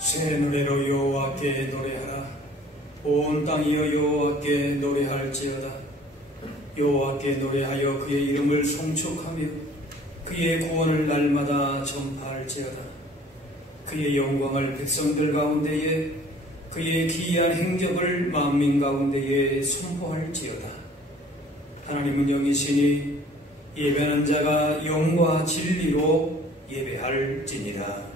새 노래로 여호와께 노래하라. 온 땅이여 여호와께 노래할지어다. 여호와께 노래하여 그의 이름을 송축하며 그의 구원을 날마다 전파할지어다. 그의 영광을 백성들 가운데에, 그의 기이한 행적을 만민 가운데에 선포할지어다. 하나님은 영이시니 예배하는 자가 영과 진리로 예배할지니라.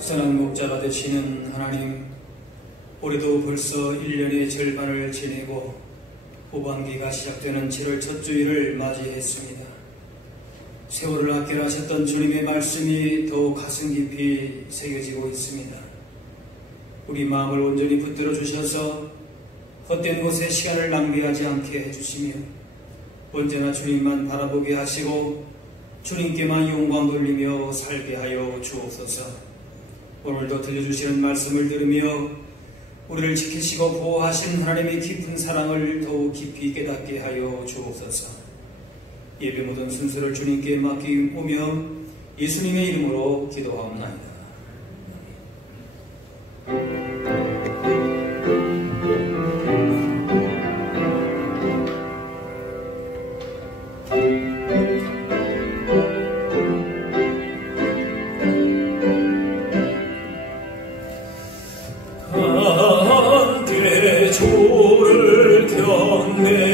선한 목자가 되시는 하나님, 올해도 벌써 1년의 절반을 지내고 후반기가 시작되는 7월 첫 주일을 맞이했습니다. 세월을 아껴하셨던 주님의 말씀이 더욱 가슴 깊이 새겨지고 있습니다. 우리 마음을 온전히 붙들어 주셔서 헛된 곳에 시간을 낭비하지 않게 해주시며 언제나 주님만 바라보게 하시고 주님께만 영광 돌리며 살게 하여 주옵소서. 오늘도 들려주시는 말씀을 들으며 우리를 지키시고 보호하신 하나님의 깊은 사랑을 더욱 깊이 깨닫게 하여 주옵소서. 예배 모든 순서를 주님께 맡기오며 예수님의 이름으로 기도하옵나이다. 주를 경배하세.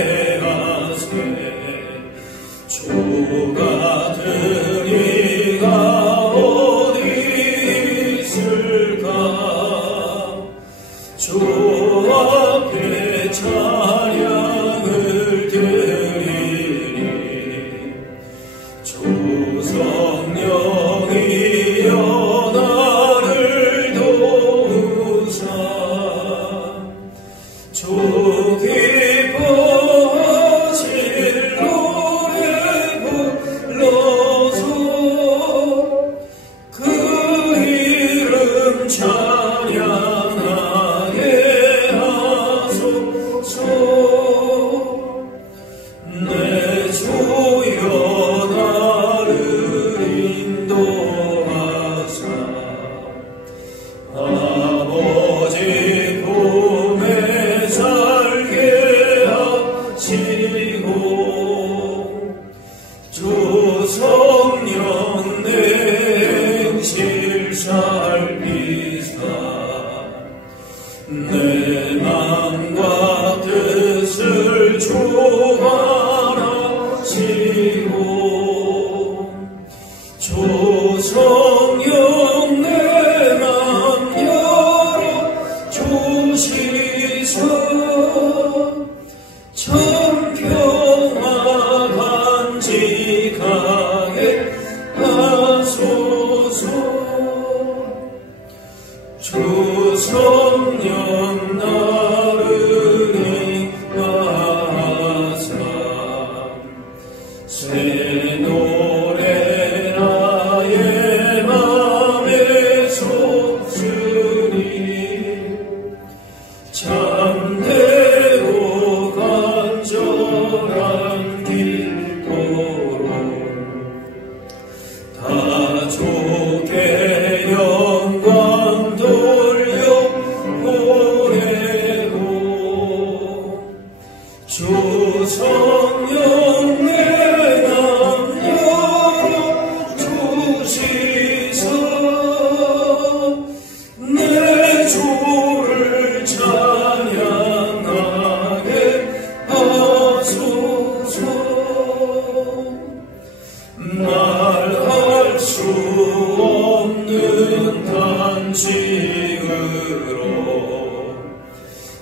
주 같은 이가 어디 있을까. 주 앞에 찬양을 드리니 주 성령이여 나를 도우사. 주 기뻐하실 노래 불러서 그 이름 찬양하게 하소서. 내 주여 나를 인도하사 아버지 품에 살게 하시고 주 성령 내 행실 살피사 내 맘과 뜻을 주관하시고 주 성령 내 맘 열어 주시사 참 평화 간직하게 하소서. 주 성령 나를 인도하사 새 노래 나의 맘에 솟으니 참되고 간절한 기도로 다 주께 영광 돌려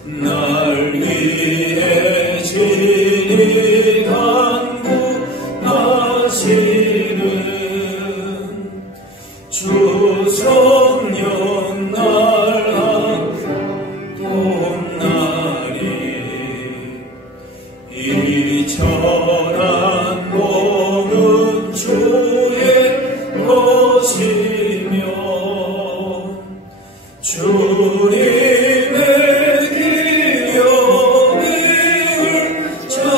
날 위해 진히 간구하시는 주 성령 날 한동나리 이 천한 복은 주의 것이며 주님의 기업을 자임을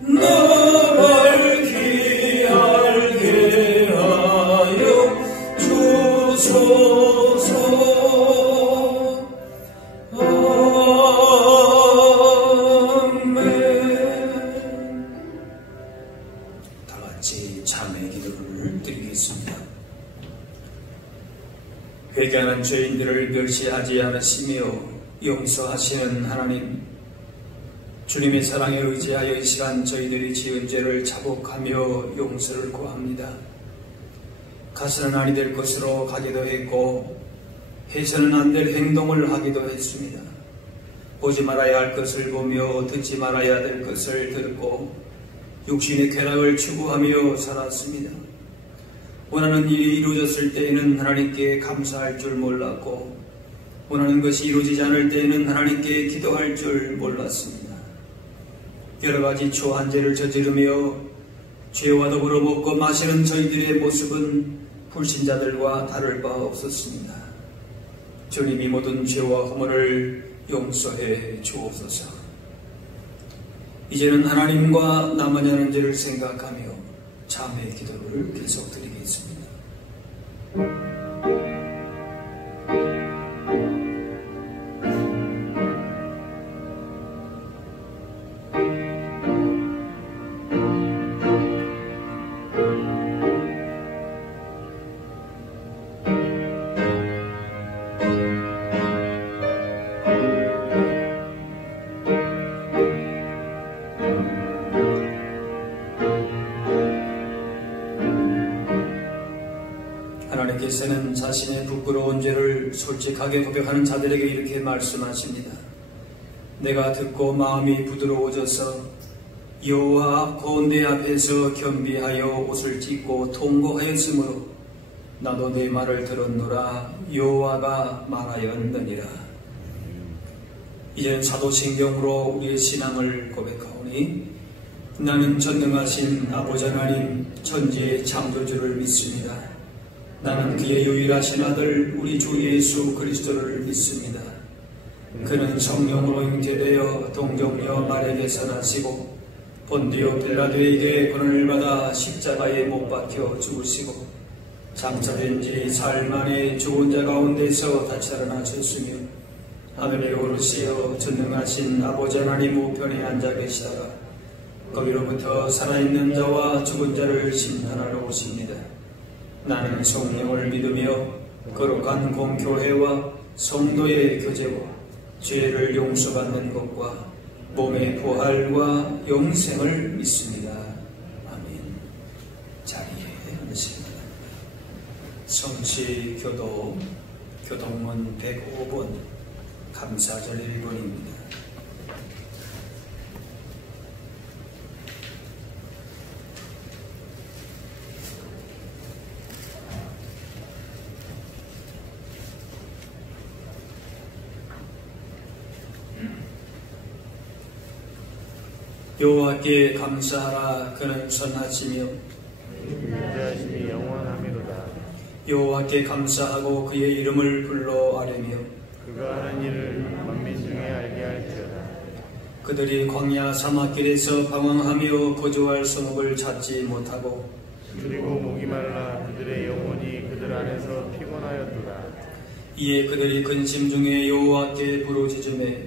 나 밝히 알게 하여 주소서. 아멘. 다 같이 참회 기도를 드리겠습니다. 회개하는 죄인들을 멸시하지 않으시며 용서하시는 하나님, 주님의 사랑에 의지하여 이 시간 저희들이 지은 죄를 자복하며 용서를 구합니다. 가서는 아니 될 것으로 가기도 했고 해서는 안 될 행동을 하기도 했습니다. 보지 말아야 할 것을 보며 듣지 말아야 될 것을 듣고 육신의 쾌락을 추구하며 살았습니다. 원하는 일이 이루어졌을 때에는 하나님께 감사할 줄 몰랐고 원하는 것이 이루어지지 않을 때에는 하나님께 기도할 줄 몰랐습니다. 여러 가지 초한 죄를 저지르며 죄와 더불어 먹고 마시는 저희들의 모습은 불신자들과 다를 바 없었습니다. 주님이 모든 죄와 허물을 용서해 주옵소서. 이제는 하나님과 나만이 하는 죄를 생각하며 참회 기도를 계속 드리겠습니다. 하나님께서는 자신의 부끄러운 죄를 솔직하게 고백하는 자들에게 이렇게 말씀하십니다. 내가 듣고 마음이 부드러워져서 여호와 고운대 앞에서 겸비하여 옷을 찢고 통고하였으므로 나도 네 말을 들었노라. 여호와가 말하였느니라. 이제는 사도신경으로 우리의 신앙을 고백하오니 나는 전능하신 아버지 하나님 천지의 창조주를 믿습니다. 나는 그의 유일하신 아들 우리 주 예수 그리스도를 믿습니다. 그는 성령으로 잉태되어 동정녀 마리아에게서 나시고 본디오 빌라도에게 고난을 받아 십자가에 못 박혀 죽으시고 장차된 지 사흘 만에 죽은 자 가운데서 다시 살아나셨으며 하늘에 오르시어 전능하신 아버지 하나님 우편에 앉아 계시다가 거기로부터 살아있는 자와 죽은 자를 심판하러 오십니다. 나는 성령을 믿으며 거룩한 공교회와 성도의 교제와 죄를 용서받는 것과 몸의 부활과 영생을 믿습니다. 아멘. 자리에 앉으십니다. 성취교도 교동문 105번 감사절 1번입니다. 여호와께 감사하라. 그는 선하시며 인자하심이 영원하미로다. 여호와께 감사하고 그의 이름을 불러 아뢰며 그가 하는 일을 만민 중에 알게 할지어다. 그들이 광야 사막길에서 방황하며 거주할 성읍을 찾지 못하고 그리고 목이 말라 그들의 영혼이 그들 안에서 피곤하였도다. 이에 그들이 근심 중에 여호와께 부르짖으매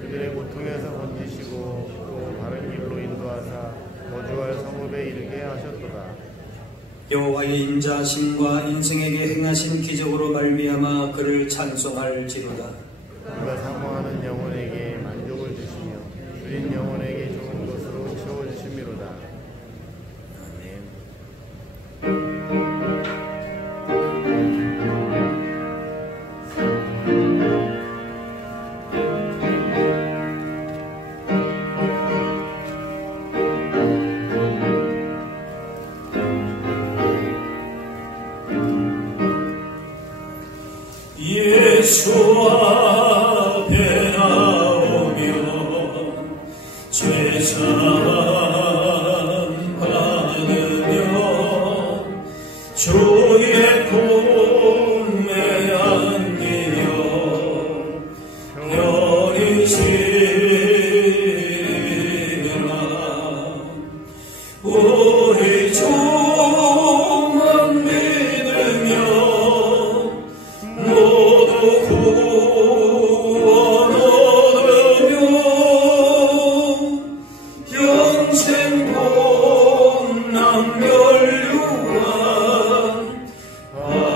그들의 고통에서 건지시고 또 바른 길로 인도하사 거주할 성읍에 이르게 하셨도다. 여호와의 인자하심과 인생에게 행하신 기적으로 말미암아 그를 찬송할지로다. 그가 사모하는 영혼에게 만족을 주시며 줄인 영혼에게 좋은 것으로 채워주심이로다. 아멘. 예수 앞에 나오며 죄사함 받으며 주의 품에 안기며 편히 쉬라. 우리 주만 믿으며 모두 구원 얻으며 영생 복남 멸류관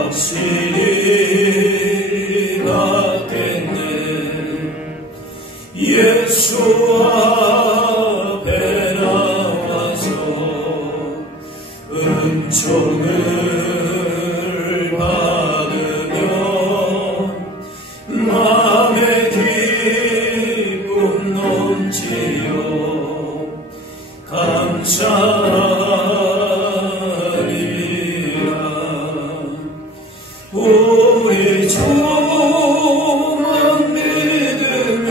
확실히 받겠네. 예수 앞에 나와서 은총을 받으며 마음의 기쁨 넘치려 감사하리라. 우리 주만 믿으며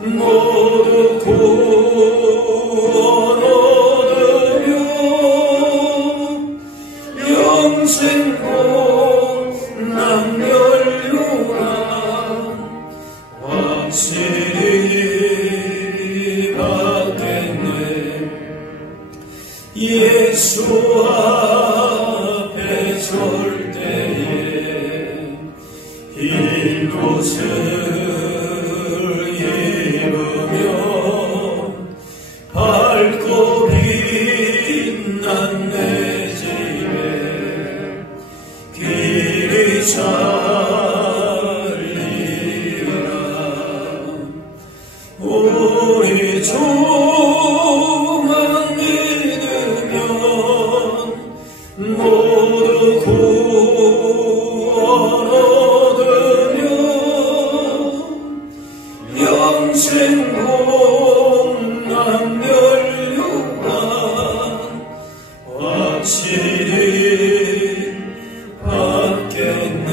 모두 구원 얻으며 영생 복남 멸류관 확실히 받겠네. 예수 앞에 설 때에 흰 옷을 입으며 밝고 빛난 내 집에 길이 살리라. 우리 주만 믿으면 모두 구원 얻으며 영생 복남 멸류관 확실히 받겠네.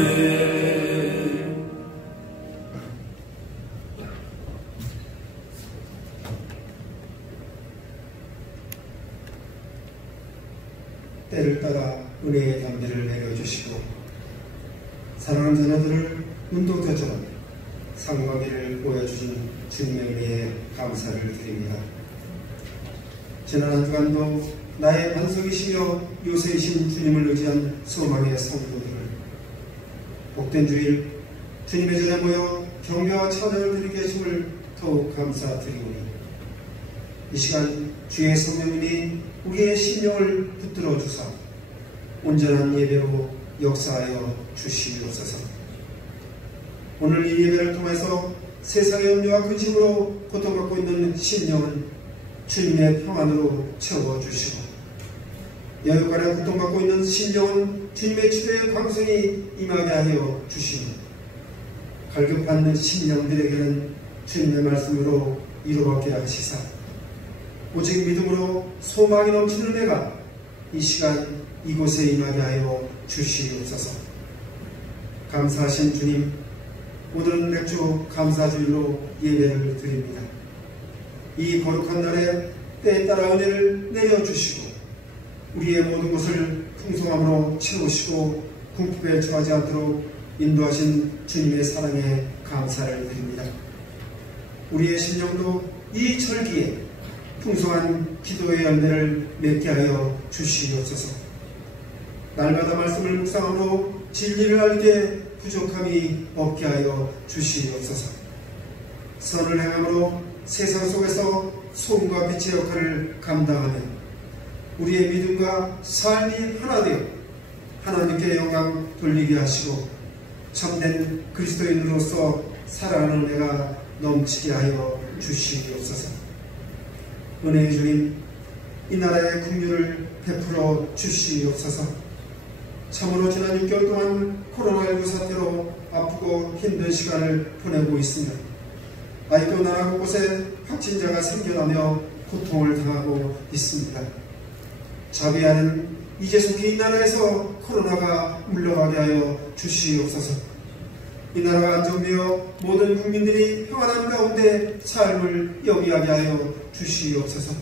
때를 따라 은혜의 담비를 내려주시고 사랑하는 자녀들을 운동자처럼 상관기를 보여주신 주님의 은혜에 감사를 드립니다. 지난 한 주간도 나의 반석이시며 요새이신 주님을 의지한 소망의 성도들을 복된 주일 주님의 전에 모여 경배와 찬양을 드리게 하심을 더욱 감사드리오니 이 시간 주의 성령님이 우리의 심령을 붙들어 주사 온전한 예배로 역사하여 주시옵소서. 오늘 이 예배를 통해서 세상의 염려와 근심으로 고통받고 있는 심령은 주님의 평안으로 채워주시고 여육간에 고통받고 있는 심령은 주님의 치료의 광선이 임하게 하여 주시고 갈급한 심령들에게는 주님의 말씀으로 위로받게 하시사 오직 믿음으로 소망이 넘치는 내가 이 시간 이곳에 임하게 하여 주시옵소서. 감사하신 주님, 오늘은 맥주 감사주일로 예배를 드립니다. 이 거룩한 날에 때에 따라 은혜를 내려주시고 우리의 모든 것을 풍성함으로 채우시고 궁핍에 처하지 않도록 인도하신 주님의 사랑에 감사를 드립니다. 우리의 심령도 이 절기에 풍성한 기도의 열매를 맺게 하여 주시옵소서. 날마다 말씀을 묵상함으로 진리를 알게 부족함이 없게 하여 주시옵소서. 선을 행함으로 세상 속에서 소금과 빛의 역할을 감당하며 우리의 믿음과 삶이 하나 되어 하나님께 영광 돌리게 하시고 참된 그리스도인으로서 살아가는 은혜가 넘치게 하여 주시옵소서. 은혜의 주님, 이 나라의 긍휼을 베풀어 주시옵소서. 참으로 지난 6개월 동안 코로나19 사태로 아프고 힘든 시간을 보내고 있습니다. 아직도 나라 곳곳에 확진자가 생겨나며 고통을 당하고 있습니다. 자비하는 이제 속히 이 나라에서 코로나가 물러가게 하여 주시옵소서. 이 나라가 안정되어 모든 국민들이 평안한 가운데 삶을 영위하게 하여 주시옵소서.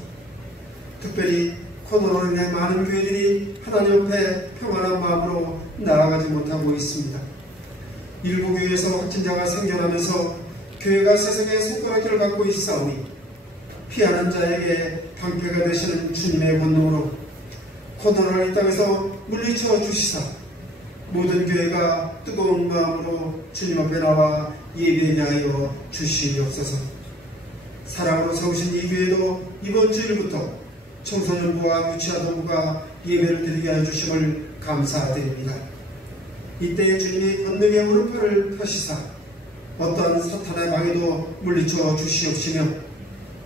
특별히 코로나로 인해 많은 교회들이 하나님 앞에 평안한 마음으로 나아가지 못하고 있습니다. 일부 교회에서 확진자가 생겨나면서 교회가 세상의 손가락질을 받고 있사오니 피하는 자에게 방패가 되시는 주님의 권능으로 코로나를 이 땅에서 물리쳐 주시사 모든 교회가 뜨거운 마음으로 주님 앞에 나와 예배하게 하여 주시옵소서. 사랑으로 세우신 이 교회도 이번 주일부터 청소년부와 유치아동부가 예배를 드리게 하여 주심을 감사드립니다. 이때 주님이 권능의 오른팔을 펴시사 어떠한 사탄의 방해도 물리쳐 주시옵시며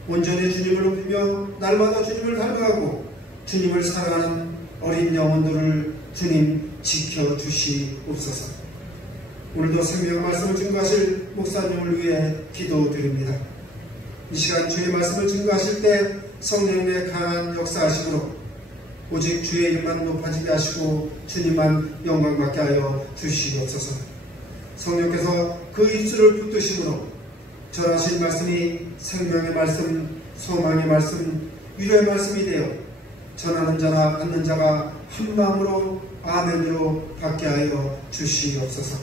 온전히 주님을 높이며 날마다 주님을 닮아가고 주님을 사랑하는 어린 영혼들을 주님 지켜주시옵소서. 오늘도 생명 말씀을 증거하실 목사님을 위해 기도드립니다. 이 시간 주의 말씀을 증거하실 때 성령님의 강한 역사하심으로 오직 주의 이름만 높아지게 하시고 주님만 영광받게 하여 주시옵소서. 성령께서 그 입술을 붙드심으로 전하신 말씀이 생명의 말씀, 소망의 말씀, 위로의 말씀이 되어 전하는 자나 받는 자가 한 마음으로 아멘으로 받게 하여 주시옵소서.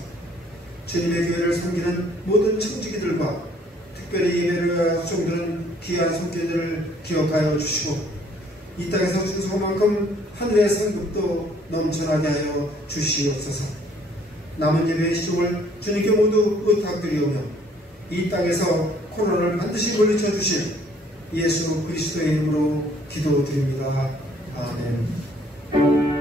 주님의 교회를 섬기는 모든 청지기들과 특별히 예배를 위하여 수종드는 귀한 손길들을 기억하여 주시고 이 땅에서 준 소만큼 하늘의 상급도 넘쳐나게 하여 주시옵소서. 남은 예배의 시종을 주님께 모두 의탁드리오며 이 땅에서 코로나를 반드시 물리쳐 주실 예수 그리스도의 이름으로 기도드립니다. 아멘.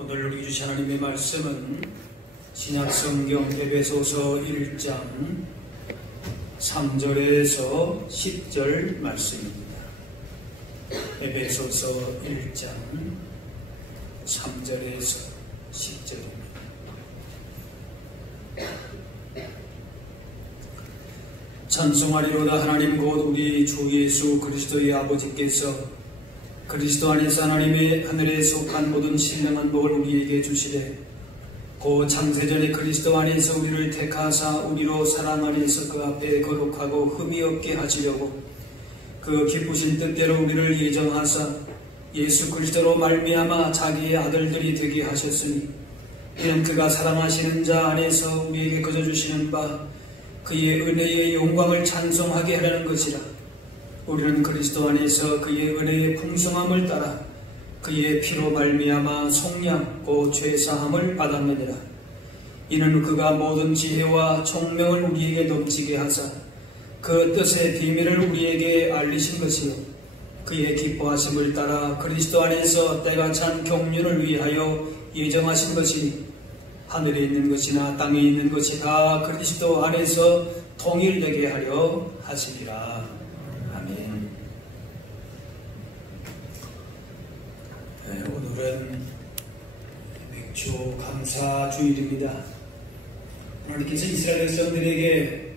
오늘 우리 주신 하나님의 말씀은 신약성경 에베소서 1장 3절에서 10절 말씀입니다. 에베소서 1장 3절에서 10절입니다. 찬송하리로다. 하나님 곧 우리 주 예수 그리스도의 아버지께서 그리스도 안에서 하나님의 하늘에 속한 모든 신령한 복을 우리에게 주시되 곧 창세전에 그리스도 안에서 우리를 택하사 우리로 사랑 안에서 그 앞에 거룩하고 흠이 없게 하시려고 그 기쁘신 뜻대로 우리를 예정하사 예수 그리스도로 말미암아 자기의 아들들이 되게 하셨으니 이는 그가 사랑하시는 자 안에서 우리에게 거저 주시는 바 그의 은혜의 영광을 찬송하게 하려는 것이라. 우리는 그리스도 안에서 그의 은혜의 풍성함을 따라 그의 피로 말미암아 속량 곧 죄사함을 받았느니라. 이는 그가 모든 지혜와 총명을 우리에게 넘치게 하사 그 뜻의 비밀을 우리에게 알리신 것이요 그의 기뻐하심을 따라 그리스도 안에서 때가 찬 경륜을 위하여 예정하신 것이니 하늘에 있는 것이나 땅에 있는 것이 다 그리스도 안에서 통일되게 하려 하시리라. 오늘은 맥주 감사 주일입니다. 하나님께서 이스라엘 백성들에게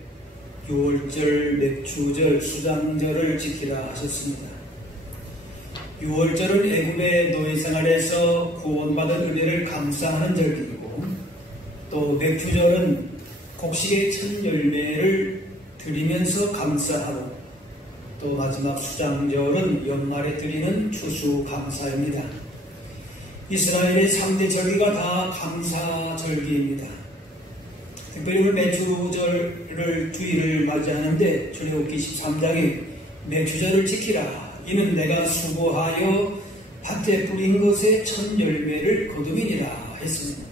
6월절, 맥주절, 수장절을 지키라 하셨습니다. 6월절은 애굽의 노예 생활에서 구원받은 은혜를 감사하는 절기이고 또 맥주절은 곡식의 첫 열매를 드리면서 감사하고 또 마지막 수장절은 연말에 드리는 추수감사입니다. 이스라엘의 3대 절기가 다 감사절기입니다. 특별히 오늘 맥주절을 주일을 맞이하는데 출애굽기 13장에 맥주절을 지키라. 이는 내가 수고하여 밭에 뿌린 것의 첫 열매를 거두이니라 했습니다.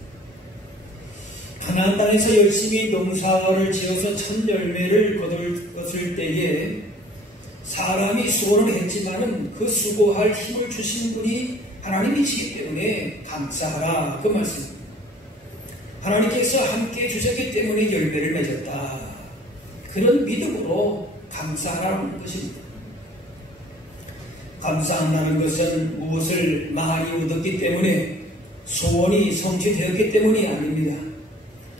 가나안 땅에서 열심히 농사를 지어서 첫 열매를 거둘 때에 사람이 수고를 했지만은 그 수고할 힘을 주신 분이 하나님이시기 때문에 감사하라 그 말씀입니다. 하나님께서 함께 주셨기 때문에 열매를 맺었다. 그런 믿음으로 감사하라는 것입니다. 감사한다는 것은 무엇을 많이 얻었기 때문에 소원이 성취되었기 때문이 아닙니다.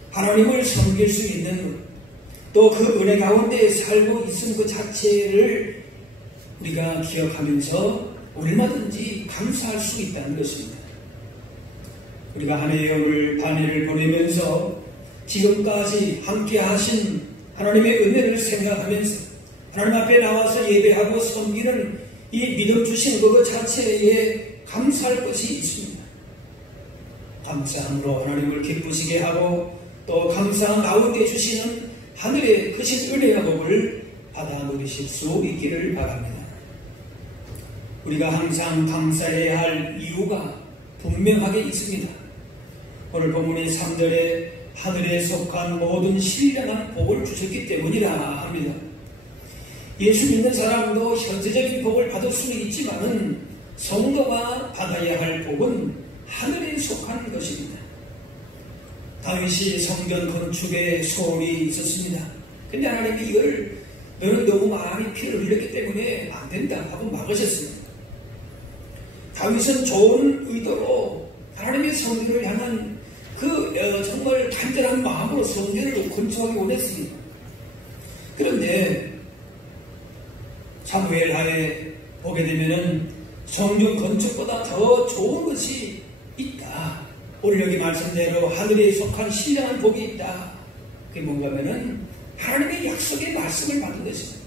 하나님을 섬길 수 있는 또 그 은혜 가운데 살고 있음 그 자체를 우리가 기억하면서 얼마든지 감사할 수 있다는 것입니다. 우리가 한 해의 오늘 반해를 보내면서 지금까지 함께 하신 하나님의 은혜를 생각하면서 하나님 앞에 나와서 예배하고 섬기는 이 믿음 주신 그 자체에 감사할 것이 있습니다. 감사함으로 하나님을 기쁘시게 하고 또 감사한 가운데 주시는 하늘의 크신 은혜와 복을 받아 누리실 수 있기를 바랍니다. 우리가 항상 감사해야 할 이유가 분명하게 있습니다. 오늘 본문의 3절에 하늘에 속한 모든 신령한 복을 주셨기 때문이라 합니다. 예수 믿는 사람도 현세적인 복을 받을 수는 있지만은 성도가 받아야 할 복은 하늘에 속한 것입니다. 다윗이 성전 건축에 소원이 있었습니다. 근데 하나님이 이걸 너는 너무 많이 피를 흘렸기 때문에 안 된다 하고 막으셨습니다. 다윗은 좋은 의도로 하나님의 성전을 향한 정말 간절한 마음으로 성전을 건축하기 원했습니다. 그런데 사무엘하에 보게 되면은 성전 건축보다 더 좋은 것이 있다. 오늘 여기 말씀대로 하늘에 속한 신령한 복이 있다. 그게 뭔가 하면은 하나님의 약속의 말씀을 받은 것입니다.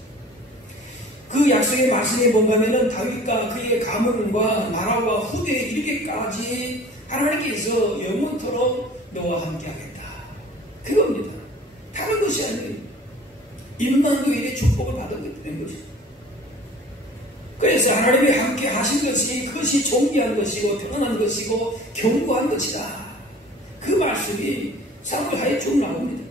그 약속의 말씀이 뭔가 하면은 다윗과 그의 가문과 나라와 후대에 이르기까지 하나님께서 영원토록 너와 함께 하겠다. 그겁니다. 다른 것이 아니에요. 임마누엘의 축복을 받은 것이죠. 그래서 하나님이 함께 하신 것이 그것이 존귀한 것이고 편안한 것이고 견고한 것이다. 그 말씀이 사무엘하에 쭉 나옵니다.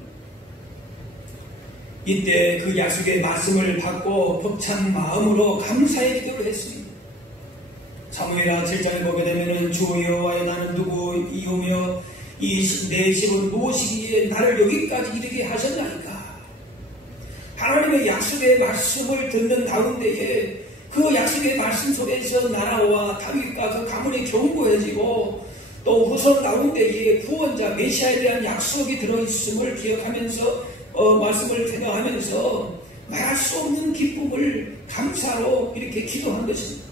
이때 그 약속의 말씀을 받고 벅찬 마음으로 감사의 기도를 했습니다. 사무엘하 7장에 보게 되면 주 여호와여 나는 누구이오며 내 집은 무엇이기에 나를 여기까지 이르게 하셨나이까. 하나님의 약속의 말씀을 듣는 가운데에 그 약속의 말씀 속에서 나라와 다윗과 그 가문이 견고해지고 또 후손 가운데에 구원자 메시아에 대한 약속이 들어있음을 기억하면서 말씀을 생각하면서 말할 수 없는 기쁨을 감사로 이렇게 기도한 것입니다.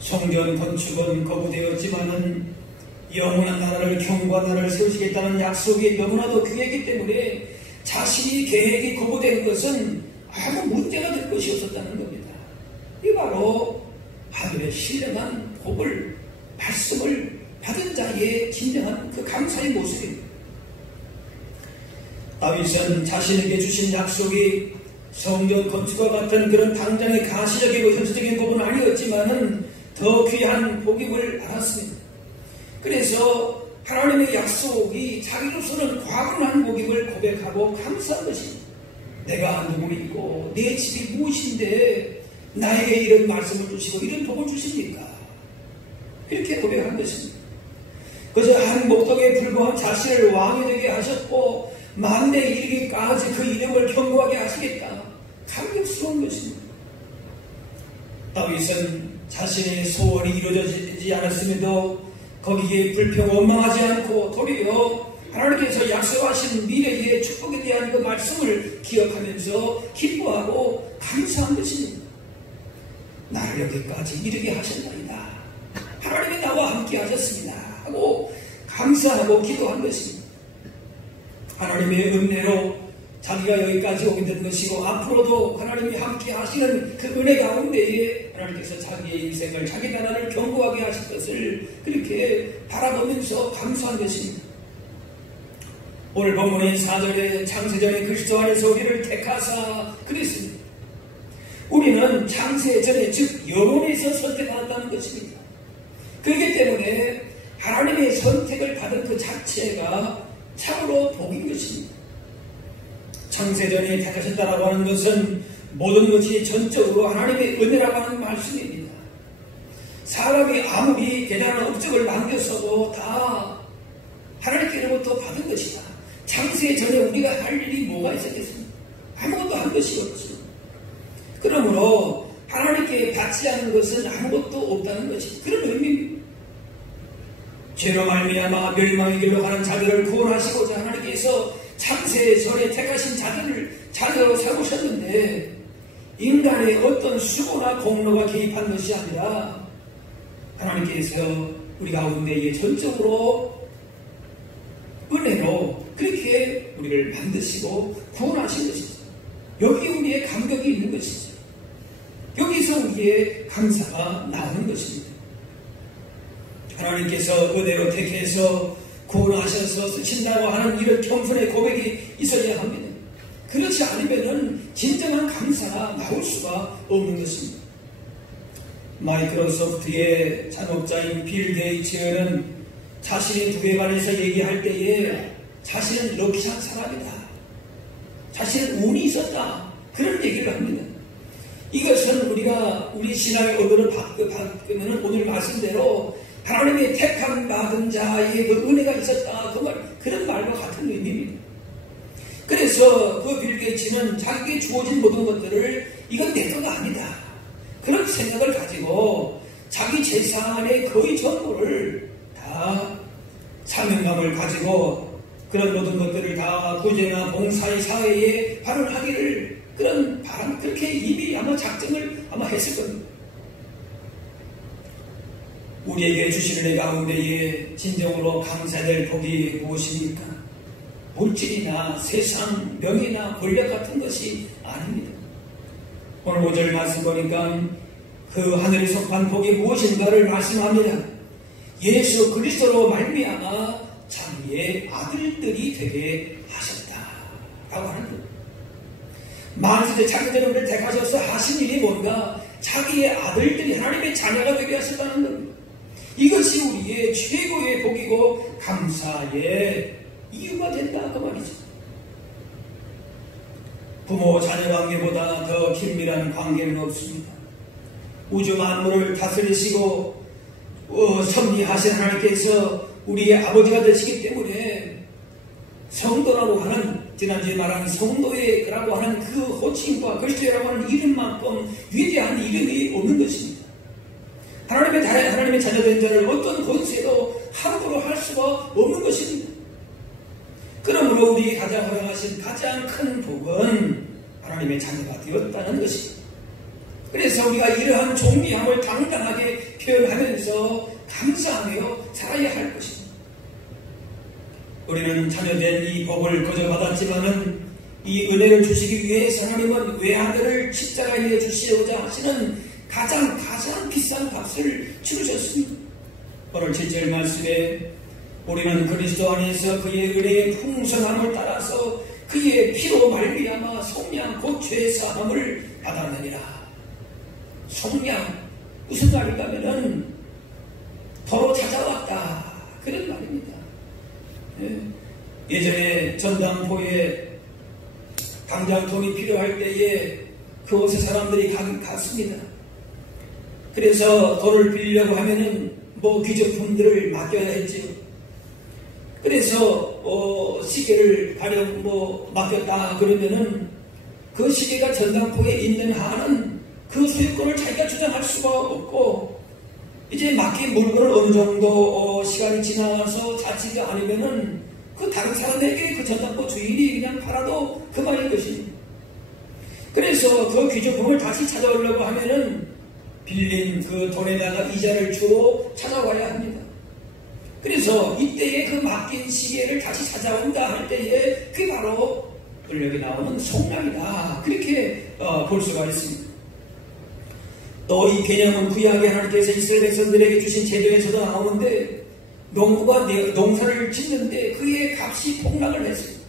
성전 건축은 거부되었지만은 영원한 나라를 견고한 나라를 세우시겠다는 약속이 너무나도 귀했기 때문에 자신이 계획이 거부된 것은 아무 문제가 될 것이 없었다는 겁니다. 이 바로 하늘의 신령한 복을 말씀을 받은 자의 진정한 그 감사의 모습입니다. 다윗은 자신에게 주신 약속이 성전 건축과 같은 그런 당장의 가시적이고 현실적인 복은 아니었지만은 더 귀한 복임을 알았습니다. 그래서 하나님의 약속이 자기로서는 과분한 복임을 고백하고 감사한 것입니다. 내가 누구이고 내 집이 무엇인데 나에게 이런 말씀을 주시고 이런 복을 주십니까? 이렇게 고백한 것입니다. 그저 한 목동에 불과한 자신을 왕이 되게 하셨고 만대에 이르기까지 그 이름을 견고하게 하시겠다. 감격스러운 것입니다. 다윗은 자신의 소원이 이루어지지 않았음에도 거기에 불평 원망하지 않고 도리어 하나님께서 약속하신 미래의 축복에 대한 그 말씀을 기억하면서 기뻐하고 감사한 것입니다. 나를 여기까지 이르게 하셨나이다. 하나님이 나와 함께 하셨습니다. 하고 감사하고 기도한 것입니다. 하나님의 은혜로 자기가 여기까지 오게 된 것이고 앞으로도 하나님이 함께 하시는 그 은혜 가운데에 하나님께서 자기의 인생을 자기 나라를 견고하게 하실 것을 그렇게 바라보면서 감사한 것입니다. 오늘 본문의 4절에 창세전에 그리스도 안에서 우리를 택하사 그랬습니다. 우리는 창세전에 즉 영혼에서 선택받았다는 것입니다. 그렇기 때문에 하나님의 선택을 받은 그 자체가 참으로 복인 것입니다. 창세전에 택하셨다라고 하는 것은 모든 것이 전적으로 하나님의 은혜라고 하는 말씀입니다. 사람이 아무리 대단한 업적을 남겼어도 다 하나님께로부터 받은 것이다. 창세전에 우리가 할 일이 뭐가 있었겠습니까? 아무것도 한 것이 없죠. 그러므로 하나님께 받지 않은 것은 아무것도 없다는 것이 그런 의미입니다. 죄로 말미암아 멸망의 길로 가는 자들을 구원하시고자 하나님께서 창세 전에 택하신 자녀로 세우셨는데 인간의 어떤 수고나 공로가 개입한 것이 아니라 하나님께서 우리 가운데에 전적으로 은혜로 그렇게 우리를 만드시고 구원하신 것이죠. 여기 우리의 감격이 있는 것이죠. 여기서 우리의 감사가 나오는 것입니다. 하나님께서 은혜로 택해서 구원하셔서 쓰신다고 하는 이런 겸손의 고백이 있어야 합니다. 그렇지 않으면 진정한 감사가 나올 수가 없는 것입니다. 마이크로소프트의 창업자인 빌 게이츠는 자신의 두에 관해서 얘기할 때에 자신은 럭키한 사람이다. 자신은 운이 있었다. 그런 얘기를 합니다. 이것은 우리가 우리 신앙의 언어를 바꾸면 오늘 말씀대로 하나님의 택함 받은 자의 그 은혜가 있었다. 그런 말과 같은 의미입니다. 그래서 그 빌 게이츠는 자기에게 주어진 모든 것들을 이건 내 거가 아니다. 그런 생각을 가지고 자기 재산의 거의 전부를 다 사명감을 가지고 그런 모든 것들을 다 구제나 봉사의 사회에 발언하기를 그런 바람, 그렇게 이미 아마 작정을 아마 했을 겁니다. 우리에게 주시는 의 가운데에 진정으로 감사될 복이 무엇입니까? 물질이나 세상, 명예나 권력 같은 것이 아닙니다. 오늘 5절 말씀 보니까 그 하늘에 속한 복이 무엇인가를 말씀합니다. 예수 그리스도로 말미암아 자기의 아들들이 되게 하셨다라고 하는 겁니다. 만세대 창조주를 택하셔서 하신 일이 뭔가 자기의 아들들이 하나님의 자녀가 되게 하셨다는 겁니다. 이것이 우리의 최고의 복이고 감사의 이유가 된다 그 말이죠. 부모 자녀 관계보다 더 긴밀한 관계는 없습니다. 우주 만물을 다스리시고 섭리하신 하나님께서 우리의 아버지가 되시기 때문에 성도라고 하는 지난주에 말한 성도라고 하는 그 호칭과 그리스도라고 하는 이름만큼 위대한 이름이 없는 것입니다. 하나님의 자녀된 자를 어떤 권세도 함부로 할 수가 없는 것입니다. 그러므로 우리에게 가장 허락하신 가장 큰 복은 하나님의 자녀가 되었다는 것입니다. 그래서 우리가 이러한 존귀함을 당당하게 표현하면서 감사하며 살아야 할 것입니다. 우리는 자녀된 이 복을 거저 받았지만은 이 은혜를 주시기 위해서 하나님은 외아들을 십자가에 주시고자 하시는 가장 비싼 값을 치르셨습니다. 오늘 7절 말씀에 우리는 그리스도 안에서 그의 은혜의 풍성함을 따라서 그의 피로 말미암아 속량 곧 죄 사함을 받았느니라. 속량 무슨 말인가 하면은 도로 찾아왔다 그런 말입니다. 예전에 전당포에 당장 돈이 필요할 때에 그곳에 사람들이 갔습니다. 그래서 돈을 빌려고 하면은 귀중품들을 맡겨야 했죠. 그래서 시계를 가령 맡겼다 그러면은 그 시계가 전당포에 있는 한은 그 소유권을 자기가 주장할 수가 없고 이제 맡긴 물건을 어느 정도 시간이 지나서 자치가 아니면은 그 다른 사람에게 그 전당포 주인이 그냥 팔아도 그만인 것입니다. 그래서 그 귀중품을 다시 찾아오려고 하면은 빌린 그 돈에다가 이자를 주고 찾아와야 합니다. 그래서 이때에 그 맡긴 시계를 다시 찾아온다 할 때에 그게 바로 여기 나오는 속량이다. 그렇게 볼 수가 있습니다. 또 이 개념은 구약의 하나님께서 이스라엘 백성들에게 주신 제도에서도 나오는데 농부가 농사를 짓는데 그의 값이 폭락을 했습니다.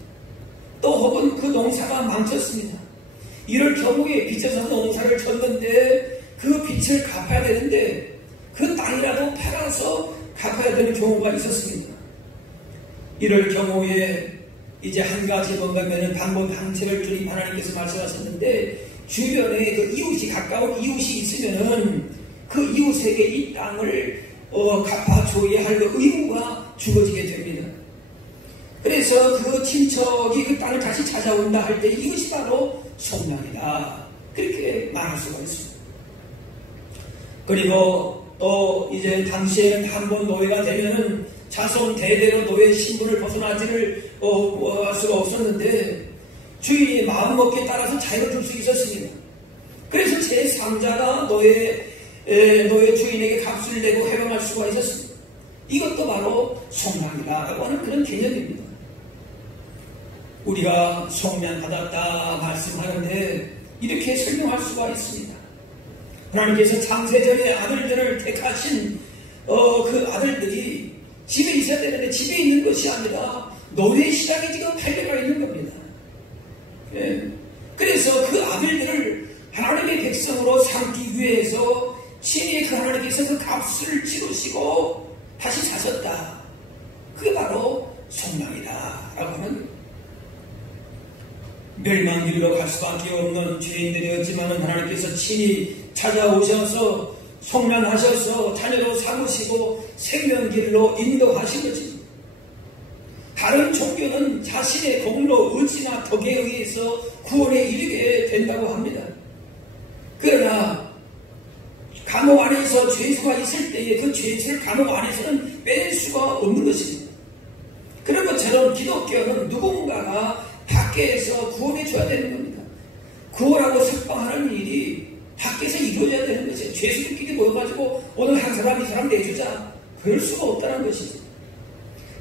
또 혹은 그 농사가 망쳤습니다. 이럴 경우에 빚져서 농사를 쳤는데 그 빚을 갚아야 되는데 그 땅이라도 팔아서 갚아야 되는 경우가 있었습니다. 이럴 경우에 이제 한 가지 뭔가면은 방책을 주님 하나님께서 말씀하셨는데 주변에 그 이웃이 가까운 이웃이 있으면은 그 이웃에게 이 땅을 갚아줘야 할 그 의무가 주어지게 됩니다. 그래서 그 친척이 그 땅을 다시 찾아온다 할 때 이것이 바로 속량이다. 그렇게 말할 수가 있습니다. 그리고 또 이제 당시에는 한 번 노예가 되면은 자손 대대로 노예 신분을 벗어나지를 할 수가 없었는데 주인이 마음먹기에 따라서 자유를 줄 수 있었습니다. 그래서 제3자가 노예 주인에게 값을 내고 해방할 수가 있었습니다. 이것도 바로 속량이라고 하는 그런 개념입니다. 우리가 속량받았다 말씀하는데 이렇게 설명할 수가 있습니다. 하나님께서 창세전에 아들들을 택하신 그 아들들이 집에 있어야 되는데 집에 있는 것이 아니라 노예 시장에 지금 팔려가 있는 겁니다. 예. 그래서 그 아들들을 하나님의 백성으로 삼기 위해서 친히 그 하나님께서 그 값을 치르시고 다시 사셨다. 그게 바로 속량이다 라고 하는, 멸망길로 갈 수밖에 없는 죄인들이었지만 하나님께서 친히 찾아오셔서 속량하셔서 자녀로 삼으시고 생명길로 인도하신 것입니다. 다른 종교는 자신의 공로, 의지나 덕에 의해서 구원에 이르게 된다고 합니다. 그러나 감옥 안에서 죄수가 있을 때에 그 죄수를 감옥 안에서는 뺄 수가 없는 것입니다. 그런 것처럼 기독교는 누군가가 밖에서 구원해 줘야 되는 겁니다. 구원하고 석방하는 일이 밖에서 이루어져야 되는 것이에요. 죄수들끼리 모여가지고 오늘 한 사람 이 사람 내주자, 그럴 수가 없다는 것이죠.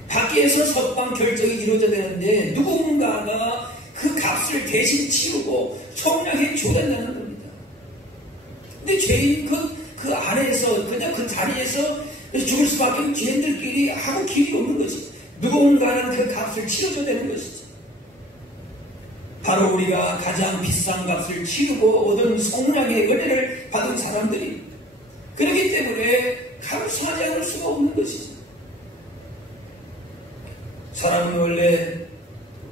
밖에서 석방 결정이 이루어져야 되는데 누군가가 그 값을 대신 치르고 속량해 줘야 된다는 겁니다. 근데 죄인 그 안에서 그냥 그 자리에서 죽을 수밖에 없는 죄인들끼리 하고 길이 없는 것이죠. 누군가는 그 값을 치러줘야 되는 것이죠. 바로 우리가 가장 비싼 값을 치르고 얻은 속량의 은혜를 받은 사람들이, 그렇기 때문에 감사하지 않을 수가 없는 것이죠. 사람은 원래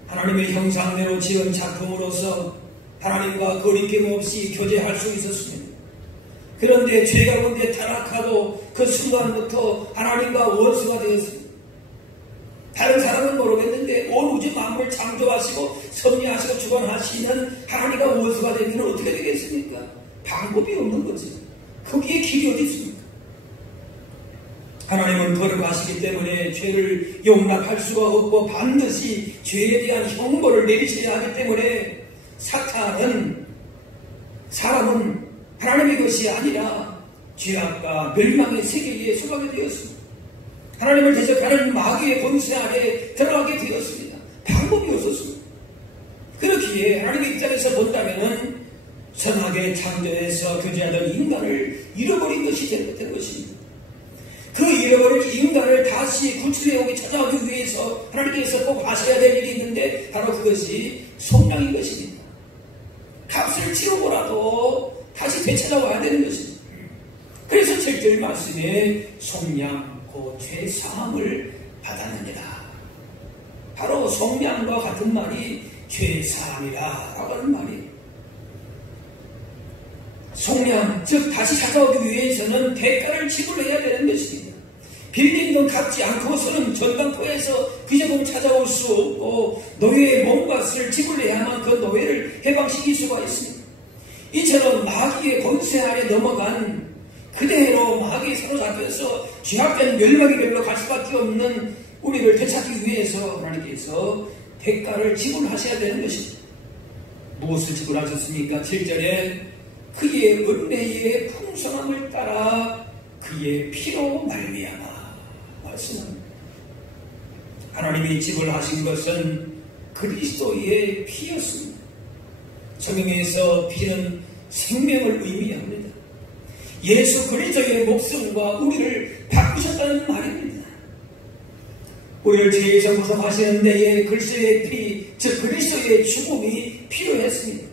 하나님의 형상대로 지은 작품으로서 하나님과 거리낌 없이 교제할 수 있었습니다. 그런데 죄 가운데 타락하고 그 순간부터 하나님과 원수가 되었습니다. 다른 사람은 모르겠는데 온 우주 만물 창조하시고 섭리하시고 주관하시는 하나님과 원수가 되면 어떻게 되겠습니까? 방법이 없는 거죠. 거기에 길이 어디 있습니까? 하나님은 거룩하시기 때문에 죄를 용납할 수가 없고 반드시 죄에 대한 형벌을 내리셔야 하기 때문에 사람은 하나님의 것이 아니라 죄악과 멸망의 세계에 속하게 되었습니다. 하나님을 대적하는 마귀의 권세 아래 들어가게 되었습니다. 방법이 없었습니다. 그렇기에 하나님의 입장에서 본다면 선하게 창조해서 교제하던 인간을 잃어버린 것이 된 것입니다. 그 잃어버린 인간을 다시 구출해오기 찾아오기 위해서 하나님께서 꼭 하셔야 될 일이 있는데 바로 그것이 속량인 것입니다. 값을 치르고라도 다시 되찾아와야 되는 것입니다. 그래서 7절 말씀에 속량 곧 죄사함을 받았느니라. 바로 속량과 같은 말이 죄사함이라 라고 하는 말이에요. 속량, 즉 다시 찾아오기 위해서는 대가를 지불해야 되는 것입니다. 빌린 돈 갚지 않고서는 전당포에서 귀재봉 찾아올 수 없고 노예의 몸값을 지불해야만 그 노예를 해방시킬 수가 있습니다. 이처럼 마귀의 권세 아래 넘어간 그대로 마귀에 사로잡혀서 죄악된 멸망의 길로 갈 수밖에 없는 우리를 되찾기 위해서 하나님께서 대가를 지불하셔야 되는 것입니다. 무엇을 지불하셨습니까? 7절에 그의 은혜의 풍성함을 따라 그의 피로 말미암아 말씀합니다. 하나님이 지불하신 것은 그리스도의 피였습니다. 성경에서 피는 생명을 의미합니다. 예수 그리스도의 목숨과 우리를 바꾸셨다는 말입니다. 우리를 죄에서 구속하시는 데에 그리스도의 피, 즉 그리스도의 죽음이 필요했습니다.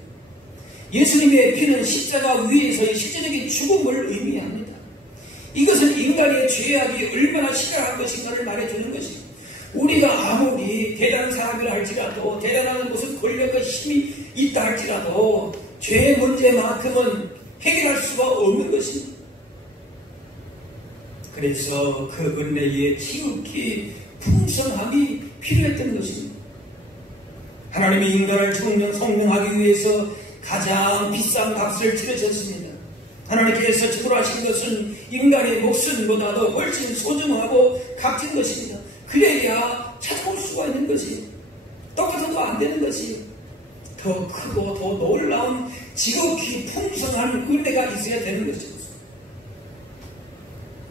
예수님의 피는 십자가 위에서의 실제적인 죽음을 의미합니다. 이것은 인간의 죄악이 얼마나 심각한 것인가를 말해주는 것입니다. 우리가 아무리 대단한 사람이라 할지라도, 대단한 무슨 권력과 힘이 있다 할지라도 죄의 문제만큼은 해결할 수가 없는 것입니다. 그래서 그 은혜의 지극히 풍성함이 필요했던 것입니다. 하나님이 인간을 성명하기 위해서 가장 비싼 값을 치르셨습니다. 하나님께서 지불하신 것은 인간의 목숨보다도 훨씬 소중하고 값진 것입니다. 그래야 찾아올 수가 있는 것이, 똑같아도 안 되는 것이 더 크고 더 놀라운 지극히 풍성한 은혜가 있어야 되는 것입니다.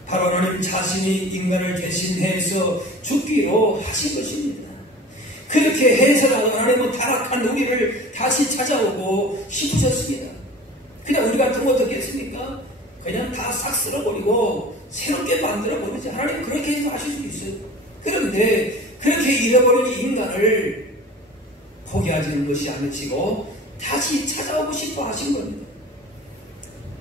바로 하나님 자신이 인간을 대신해서 죽기로 하신 것입니다. 그렇게 해서라도 하나님은 타락한 우리를 다시 찾아오고 싶으셨습니다. 그냥 우리 같은 거 어떻게 했습니까? 그냥 다 싹 쓸어버리고 새롭게 만들어버리지. 하나님 그렇게 해서 하실 수 있어요. 그런데 그렇게 잃어버린 인간을 포기하지는 것이 아니시고 다시 찾아오고 싶어 하신 겁니다.